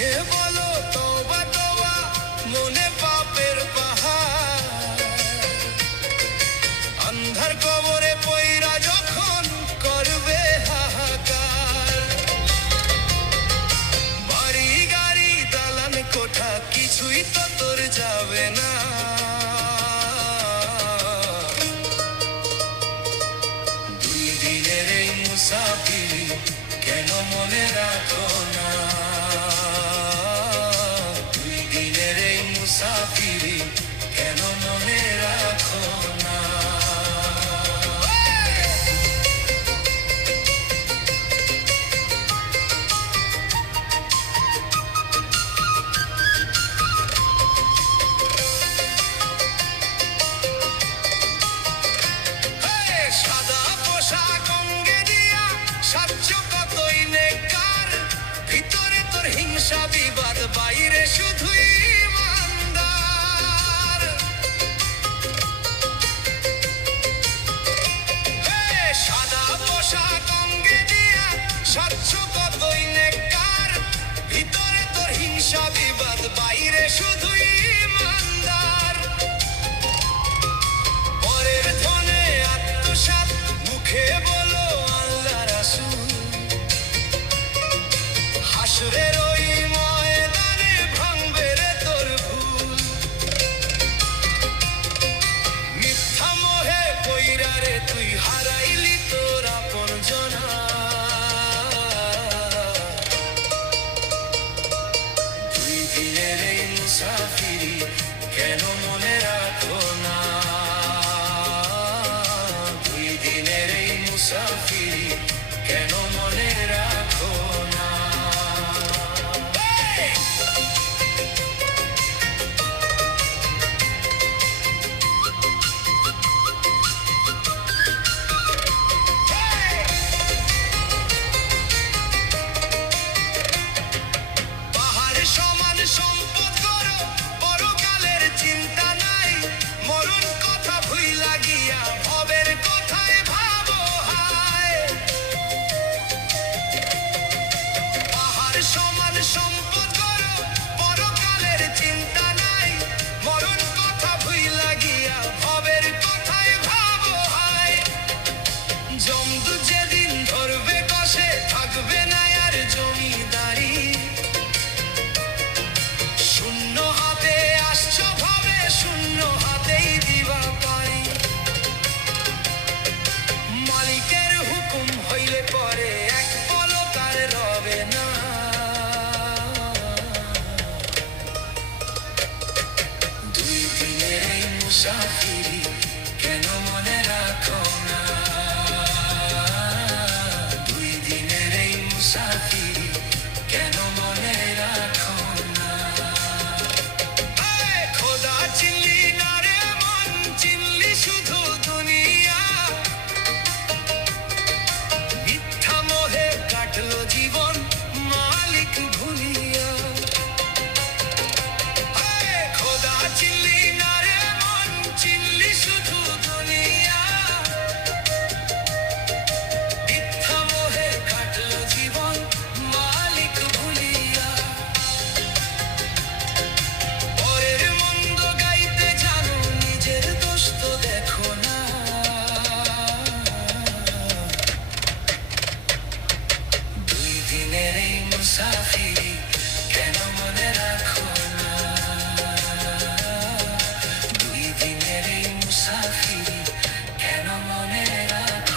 মুখে বলো তওবা তওবা, মনে পাপের পাহাড়। আন্ধার কবরে পইরা যখন করবে হাহাকার, বাড়ি গাড়ি দালান কোঠা কিছুই তো তোর যাবে না। দুই দিনের এই মুসাফিরি কেন মনে রাখো না? দুই দিনের এই মুসাফিরি কেন মনে রাখো না? সাদা পোশাক অঙ্গে দিয়া সাচ্য কতই নেকার, ভিতরে তোর হিংসা বিবাদ, বাইরে শুধুই ইমানদার। সাদা পোশাক অঙ্গে দিয়া সাচ্য কতই নেকার, ভিতরে তোর হিংসা বিবাদ, বাইরে শুধুই ইমানদার। পরের ধনে আত্মসাৎ, মুখে বলো আল্লাহ রাসূল। হাসরের ওই ময়দানে ভাঙবে রে তোর ভুল। মিথ্যা মোহে পইরা রে তুই হারাইলি তোর আপনজনা। দুই দিনের এই মুসাফিরি কেন মনে রাখো না? দুই দিনের এই মুসাফিরি কেন মনে রাখো না? পাহাড় সমান সম্পদ করো, পরকালের চিন্তা নাই। মরণ কথা ভুইলা গিয়া ভবের কথায় ভাবো হায়। পাহাড় সমান সম্পদ করো, পরকালের চিন্তা নাই। মরণ কথা ভুইলা গিয়া ভবের কথায় ভাবো হায়। জমদু যেদিন ধরবে কষে, থাকবে না আর জমিদারি। শূন্য হাতে আসছো ভাবে, শূন্য হাতেই দিবা পারি। মালিকের হুকুম হইলে পরে এক পলক আর রবে না। দুই দিনের এই মুসাফিরি কেন মনে রাখো না? দুই দিনের এই মুসাফিরি কেন মনে রাখো না? খোদা চিনলি না রে মন, চিনলি শুধু দুনিয়া। মিথ্যা মোহে কাটলো জীবন মালিক ভুলিয়া। খোদা চিনলি না রে মন, চিনলি শুধু দুনিয়া। মিথ্যা মোহে কাটলো জীবন মালিক ভুলিয়া। পরের মন্দ গাইতে জানো, নিজের দোষ তো দেখো না। দুই দিনের এই মুসাফিরি